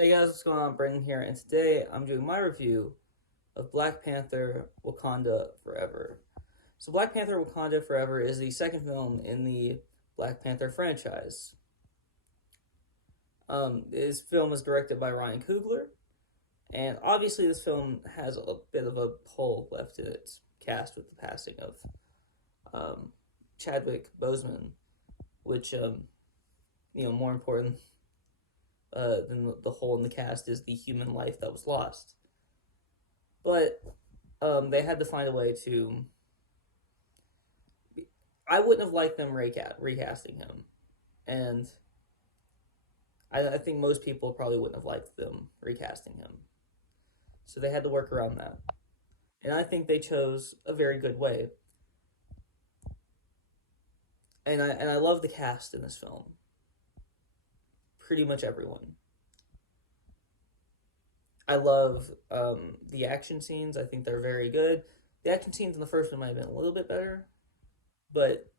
Hey guys, what's going on? Brendan here, and today I'm doing my review of Black Panther Wakanda Forever. So, Black Panther Wakanda Forever is the second film in the Black Panther franchise. This film was directed by Ryan Coogler, and obviously, this film has a bit of a hole left in its cast with the passing of um, Chadwick Boseman, which, more important than the hole in the cast is the human life that was lost. But they had to find a way to. I wouldn't have liked them recasting him, and I think most people probably wouldn't have liked them recasting him. So they had to work around that, and I think they chose a very good way. And I love the cast in this film. Pretty much everyone. I love the action scenes. I think they're very good. The action scenes in the first one might have been a little bit better, but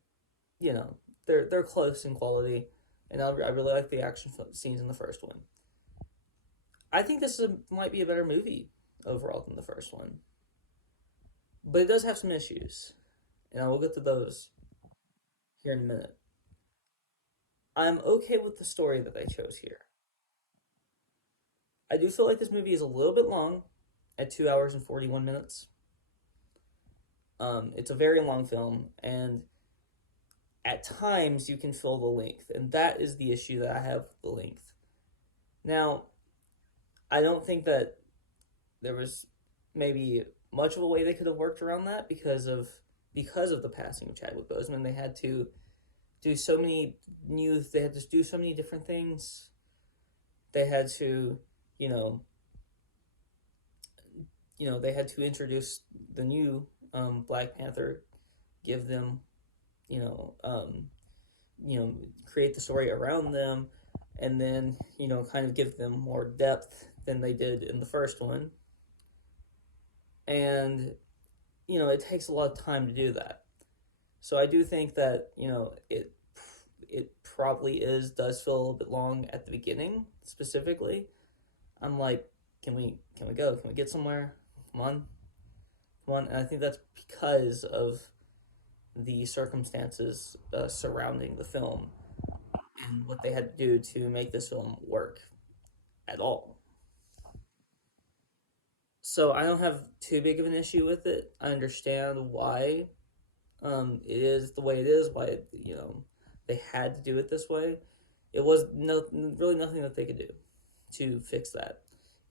you know they're close in quality, and I really like the action scenes in the first one. I think might be a better movie overall than the first one, but it does have some issues, and I will get to those here in a minute. I'm okay with the story that they chose here. I do feel like this movie is a little bit long, at 2 hours and 41 minutes. It's a very long film, and at times you can feel the length, and that is the issue that I have with the length. Now, I don't think that there was maybe much of a way they could have worked around that because of the passing of Chadwick Boseman. They had to do so many they had to do so many different things. They had to, you know, they had to introduce the new Black Panther, give them, you know, um, create the story around them, and then kind of give them more depth than they did in the first one. And it takes a lot of time to do that. So I do think that it probably does feel a little bit long at the beginning specifically. I'm like, can we go? Can we get somewhere? Come on, come on. And I think that's because of the circumstances surrounding the film and what they had to do to make this film work at all. So I don't have too big of an issue with it. I understand why it is the way it is. Why they had to do it this way. It was really nothing that they could do to fix that.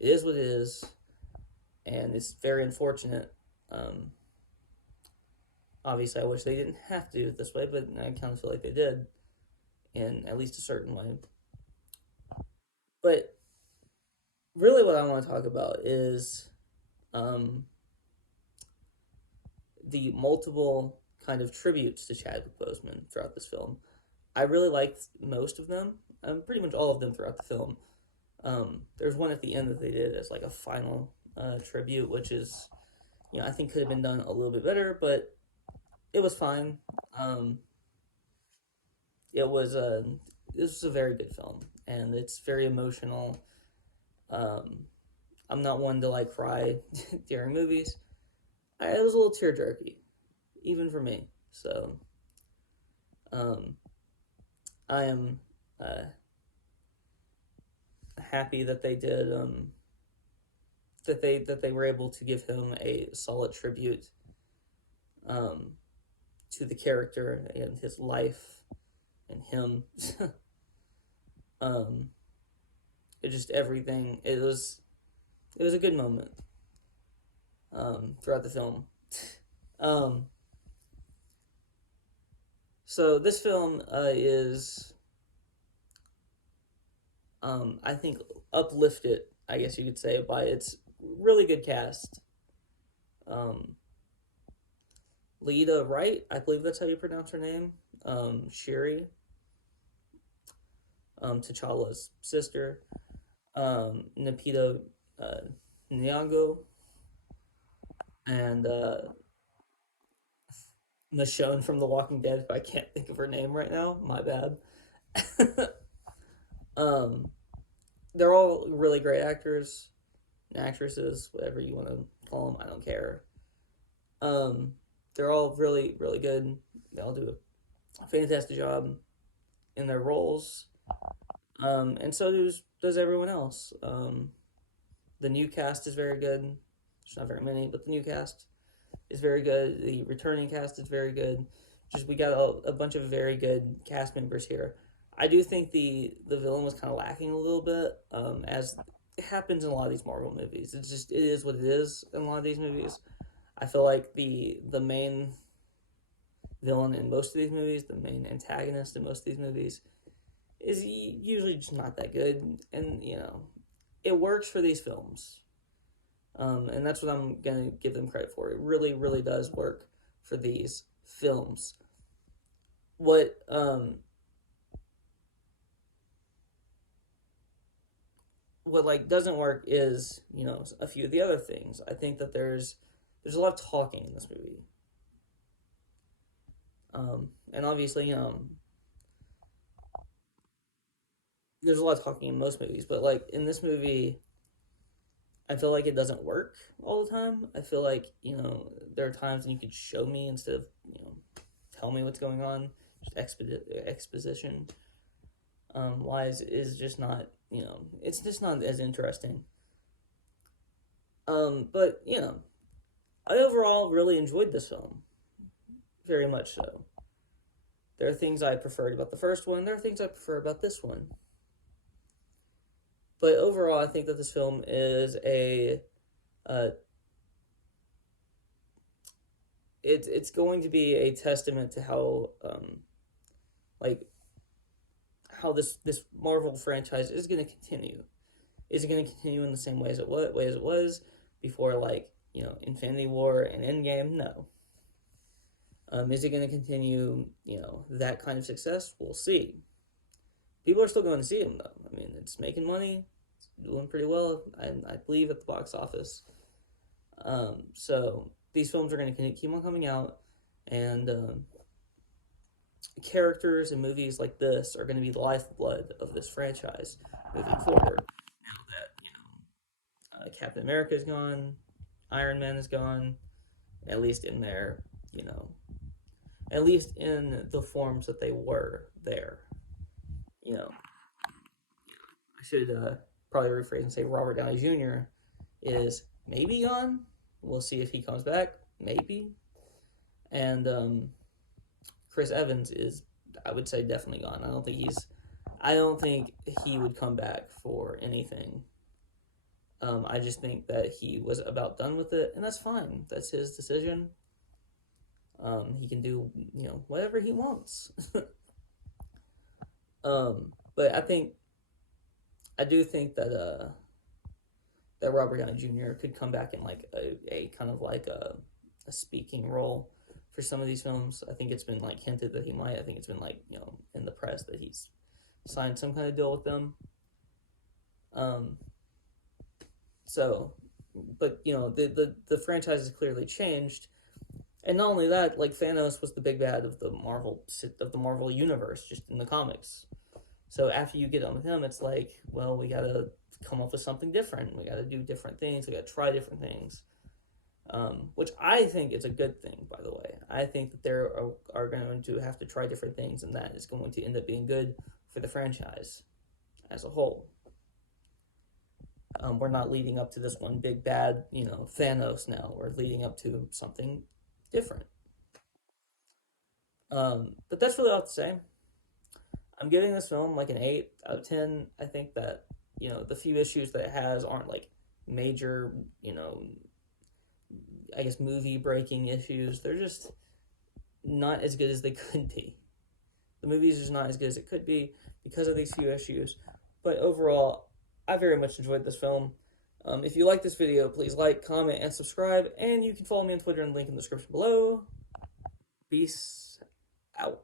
It is what it is, and it's very unfortunate. Um, Obviously, I wish they didn't have to do it this way, but I kind of feel like they did in at least a certain way. But really, what I want to talk about is um, the multiple kind of tributes to Chadwick Boseman throughout this film. I really liked most of them, pretty much all of them throughout the film. There's one at the end that they did as like a final tribute, which is, I think could have been done a little bit better, but it was fine. Um, it was a this was a very good film, and it's very emotional. Um, I'm not one to like cry during movies. It was a little tear jerky, even for me. So, um, I am happy that they did that they were able to give him a solid tribute um, to the character and his life and him. um, it just everything. It was a good moment throughout the film. um, so this film is I think uplifted, I guess you could say, by its really good cast. Um, Lita Wright, I believe that's how you pronounce her name. Shiri, T'Challa's sister. Napita uh, Nyong'o, and Michonne from The Walking Dead. If I can't think of her name right now, my bad. um, they're all really great actors and actresses, whatever you want to call them. I don't care. Um, they're all really, really good. They all do a fantastic job in their roles. And so does everyone else. The new cast is very good. There's not very many, but the new cast is very good. The returning cast is very good. Just we got a bunch of very good cast members here. I do think the villain was kind of lacking a little bit, as it happens in a lot of these Marvel movies. It's just it is what it is in a lot of these movies. I feel like the main villain in most of these movies, the main antagonist in most of these movies, is usually just not that good, and it works for these films, and that's what I'm gonna give them credit for. It really, really does work for these films. What what like doesn't work is a few of the other things. I think that there's a lot of talking in this movie, and obviously there's a lot of talking in most movies, but like in this movie, I feel like it doesn't work all the time. I feel like there are times when you could show me instead of tell me what's going on. Just exposition wise is just not it's just not as interesting. But I overall really enjoyed this film, very much so. There are things I preferred about the first one. There are things I prefer about this one. But overall, I think that this film is uh, it's going to be a testament to how like how this Marvel franchise is going to continue. Is it going to continue in the same way as it was before, like Infinity War and Endgame? No. Is it going to continue that kind of success? We'll see. People are still going to see him though. I mean, it's making money, it's doing pretty well. I believe at the box office. So these films are going to keep on coming out, and characters and movies like this are going to be the lifeblood of this franchise moving forward. Now that Captain America is gone, Iron Man is gone, at least in their at least in the forms that they were there. You know, I should probably rephrase and say Robert Downey Jr. is maybe gone. We'll see if he comes back. Maybe. And Chris Evans is, I would say, definitely gone. I don't think he would come back for anything. I just think that he was about done with it, and that's fine. That's his decision. He can do whatever he wants. But I do think that Robert Downey Jr. could come back in like a kind of like a speaking role for some of these films. I think it's been like hinted that he might. I think it's been like in the press that he's signed some kind of deal with them. So, but the franchise has clearly changed, and not only that, like Thanos was the big bad of the Marvel universe, just in the comics. So after you get on with him, it's like, well, we gotta come up with something different. We gotta do different things. We gotta try different things, which I think is a good thing. By the way, I think that are going to have to try different things, and that is going to end up being good for the franchise as a whole. We're not leading up to this one big bad, Thanos now. We're leading up to something different. But that's really all to say. I'm giving this film like an 8 out of 10. I think that, the few issues that it has aren't like major, I guess movie breaking issues. They're just not as good as they could be. The movie is just not as good as it could be because of these few issues. But overall, I very much enjoyed this film. If you like this video, please like, comment, and subscribe. And you can follow me on Twitter and link in the description below. Peace out.